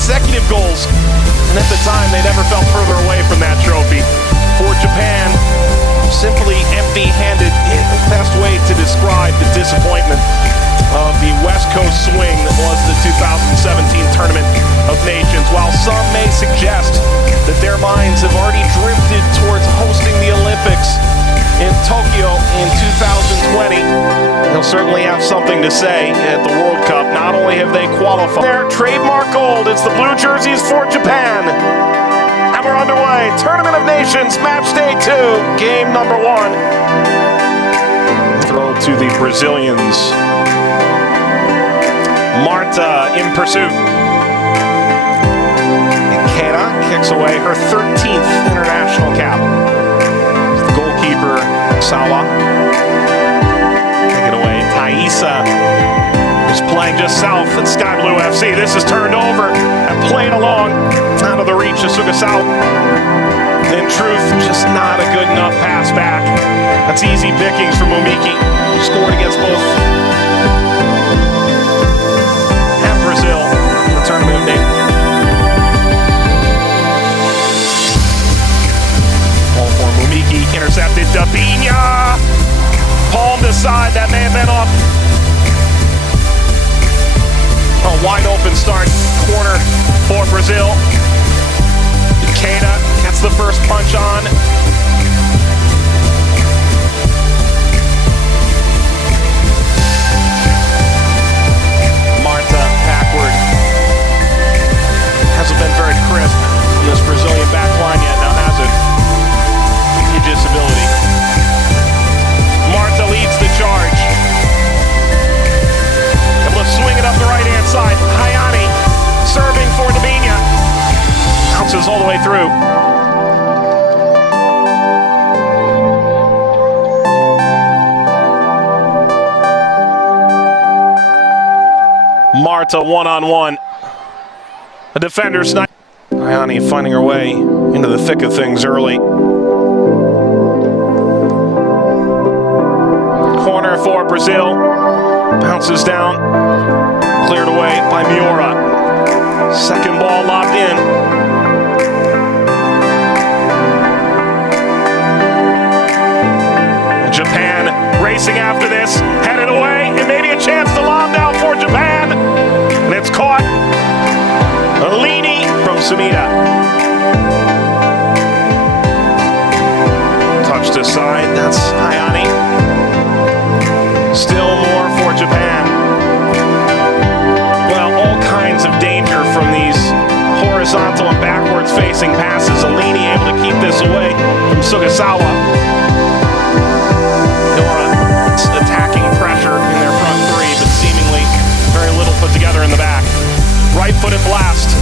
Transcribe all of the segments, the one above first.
consecutive goals. And at the time, they never felt further away from that trophy. For Japan, simply empty-handed, the best way to describe the disappointment of the West Coast swing that was the 2017 Tournament of Nations. While some may suggest that their minds have already drifted towards hosting the Olympics in Tokyo in 2020, they'll certainly have something to say at the World Cup. Not only have they qualified, their trademark gold, it's the blue jerseys for Japan. And we're underway. Tournament of Nations, match day 2, game number 1. Throw to the Brazilians. Marta in pursuit. Ikeda kicks away her 13th international cap. The goalkeeper, Sawa. Take it away. Thaisa is playing just south at Sky Blue FC. This is turned over and played along out of the reach of Sugasawa. In truth, just not a good enough pass back. That's easy pickings for Momiki. Scored against both and Brazil in the Tournament of Nations. Ball for Momiki, intercepted. Dabinha palmed aside. That may have been off. A wide open start. Corner for Brazil. Ikeda gets the first punch on. Marta backward. Hasn't been very crisp in this Brazilian back line yet, now has it? Huge ability. Marta leads the charge. Able to swing it up the right-hand side. Hayani serving for Dabinha. Bounces all the way through. Marta one-on-one. A defender snipe. Hayani finding her way into the thick of things early. Corner for Brazil. Bounces down. Cleared away by Miura. Second ball lobbed in. Japan racing after this. Headed away. And maybe a chance to lob now for Japan. And it's caught. Alini from Sumida. Touched aside. That's Hayani. Still more for Japan. Well, all kinds of danger from these horizontal and backwards facing passes. Alini able to keep this away from Sugasawa. Nora attacking pressure in their front three, but seemingly very little put together in the back. Right-footed blast.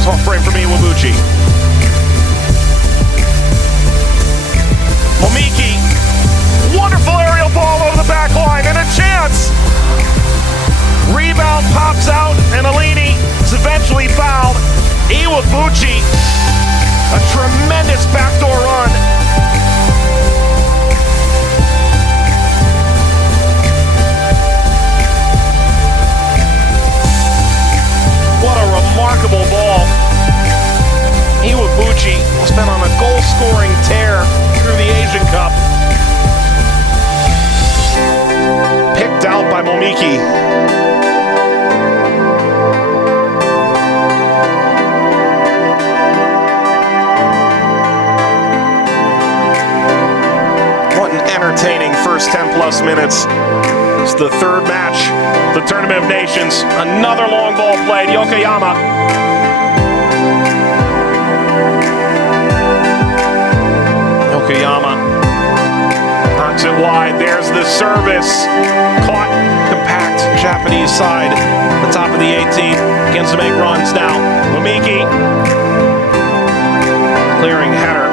It's off frame for me, Wabuchi. Momiki. Wonderful aerial ball over the back line and a chance. Rebound pops out and Alini is eventually fouled. Iwabuchi, a tremendous backdoor run. What a remarkable ball. Iwabuchi has been on a goal-scoring tear through the Asian Cup. Picked out by Momiki. What an entertaining first 10-plus minutes. It's the third match, the Tournament of Nations. Another long ball played, Yokoyama. Yokoyama knocks it wide. There's the service. Caught, compact, Japanese side. The top of the 18. Begins to make runs now. Momiki. Clearing header.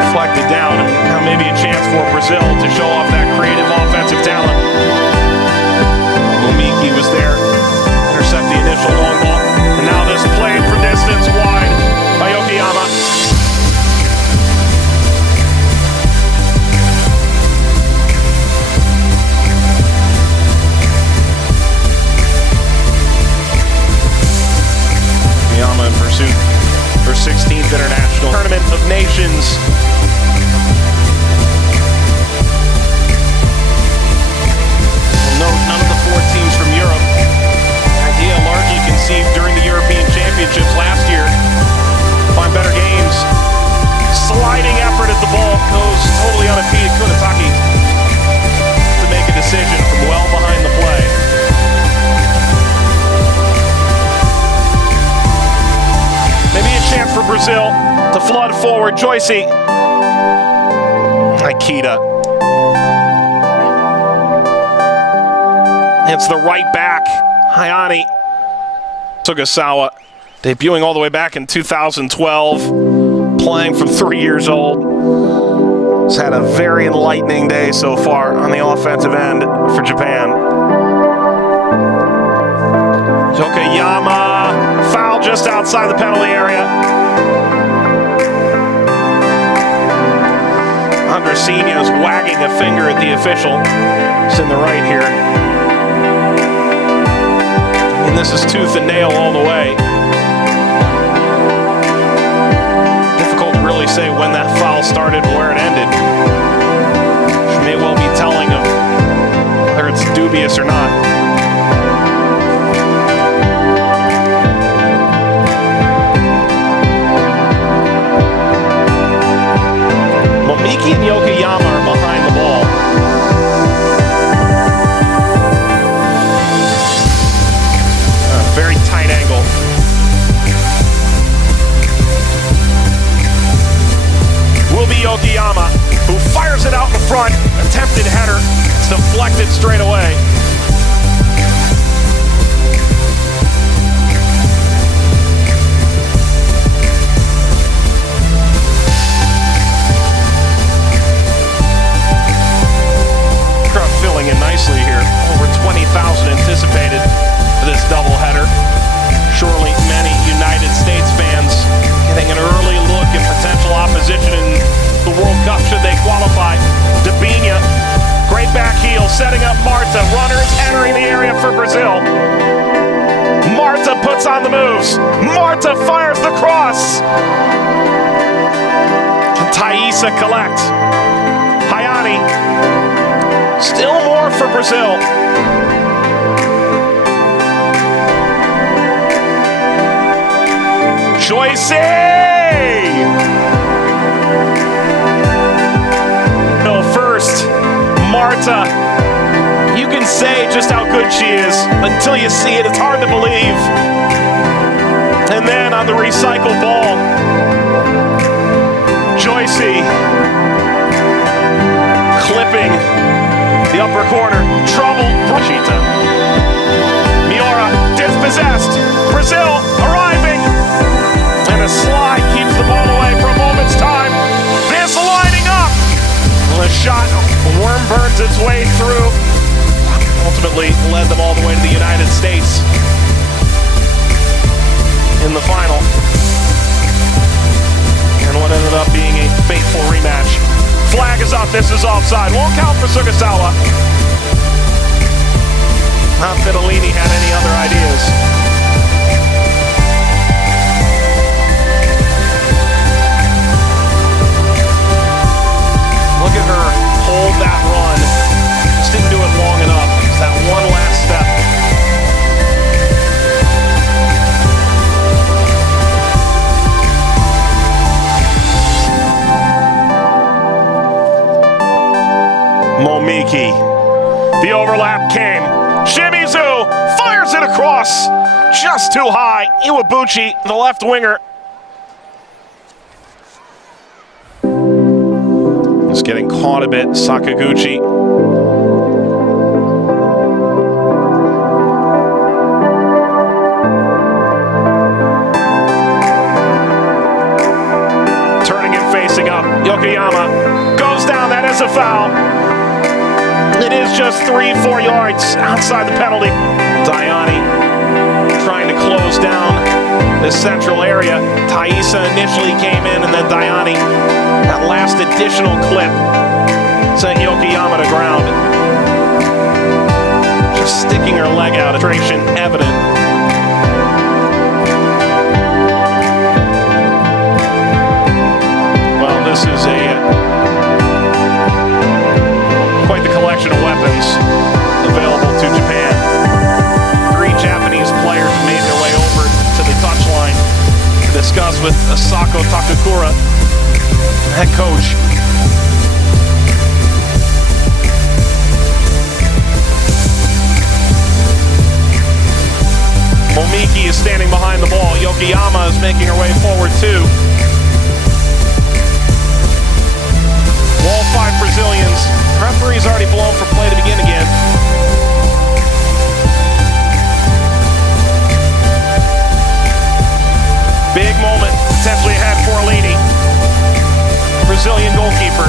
Deflected down. And now maybe a chance for Brazil to show off that creative offensive talent. Momiki was there. Intercept the initial long ball. And now this played from distance wide by Yokoyama. pursuit. Her 16th International Tournament of Nations. Well, none of the 4 teams from Europe. Idea largely conceived during the European Championships last year. Find better games. Sliding effort at the ball goes totally unimpeded. Kunitake to make a decision from well behind the play. Maybe a chance for Barzil to flood forward. Joycey. Akita. It's the right back. Hayani. Sugasawa. Debuting all the way back in 2012. Playing from 3 years old. Has had a very enlightening day so far on the offensive end for Japan. Yokoyama. Foul just outside the penalty area. Andresinho's wagging a finger at the official. It's in the right here. I mean, this is tooth and nail all the way. Difficult to really say when that foul started and where it ended. Which may well be telling of whether it's dubious or not. Miki and Yokoyama are behind the ball. Very tight angle. Will be Yokoyama, who fires it out in front. Attempted header. It's deflected straight away. Filling in nicely here. Over 20,000 anticipated for this doubleheader. Surely many United States fans getting an early look at potential opposition in the World Cup should they qualify. Dabinya, great back heel, setting up Marta. Runners entering the area for Barzil. Marta puts on the moves. Marta fires the cross. Can Thaisa collect? Hayani. Still more for Barzil. Joycey! No, first, Marta. You can say just how good she is until you see it. It's hard to believe. And then on the recycled ball, Joycey clipping the upper corner, trouble, Brashita. Miura, dispossessed. Barzil arriving. And a slide keeps the ball away for a moment's time. This lining up. Well, a shot, worm burns its way through. Ultimately led them all the way to the United States in the final. And what ended up being a fateful rematch. Flag is up, this is offside. Won't count for Sugasawa. Not that Alini had any other ideas. Look at her hold that run. Just didn't do it long enough. It's that one last step. Momiki. The overlap came. Shimizu fires it across. Just too high. Iwabuchi, the left winger. Is getting caught a bit. Sakaguchi. Turning and facing up. Yokoyama goes down. That is a foul. It is just 3-4 yards outside the penalty. Dayani trying to close down this central area. Thaisa initially came in, and then Dayani, that last additional clip, sent Yokoyama to ground. Just sticking her leg out, frustration evident. discuss with Asako Takakura, head coach. Momiki is standing behind the ball. Yokoyama is making her way forward too. All 5 Brazilians. Referee's already blown for play to begin again. Big moment, potentially ahead for Alini. Brazilian goalkeeper.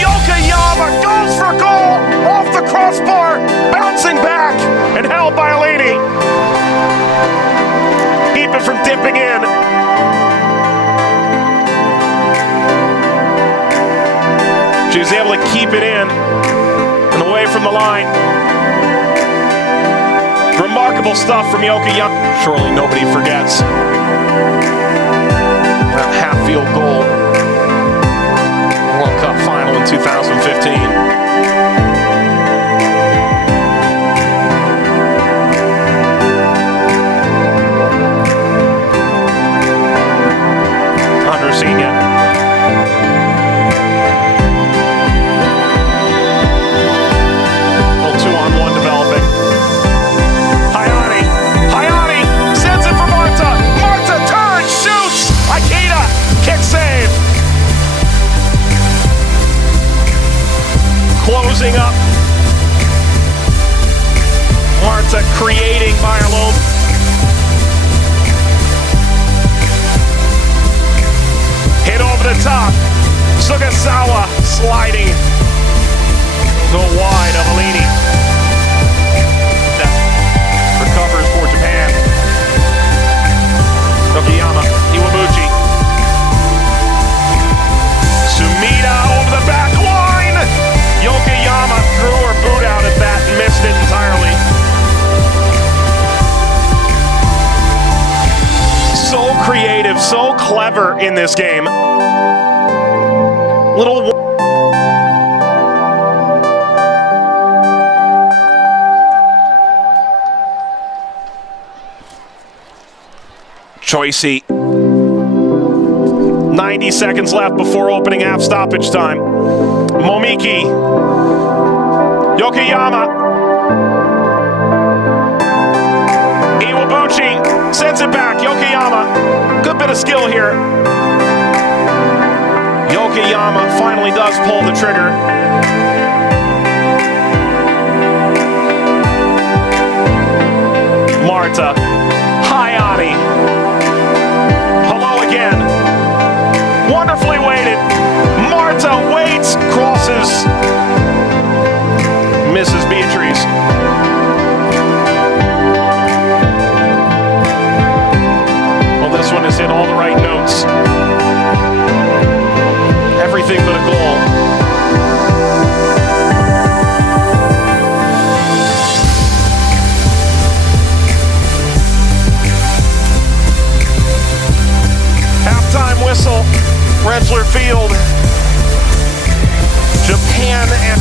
Yokoyama goes for goal off the crossbar, bouncing back and held by Alini. Keep it from dipping in. She was able to keep it in and away from the line. Remarkable stuff from Yokoyama. Surely nobody forgets that half-field goal. World Cup final in 2015. Senior. Little 2-on-1 developing. Hayani sends it for Marta. Marta turns, shoots. Akita, kick save. Closing up. Marta creating by her lobe. Hit over the top. Sugasawa sliding. Go wide of Alini. Recovers for Japan. Yokoyama, Iwabuchi. Sumida over the back line. Yokoyama threw her boot out at that and missed it entirely. So creative, so clever in this game. Little Choicey. 90 seconds left before opening half stoppage time. Momiki. Yokoyama. Iwabuchi sends it back. Yokoyama. Good bit of skill here. Yokoyama finally does pull the trigger. Marta. Hayani. Hello again. Wonderfully weighted. Marta waits, crosses. Misses Beatrice. This one has hit all the right notes. Everything but a goal. Halftime whistle, Rentschler Field. Japan and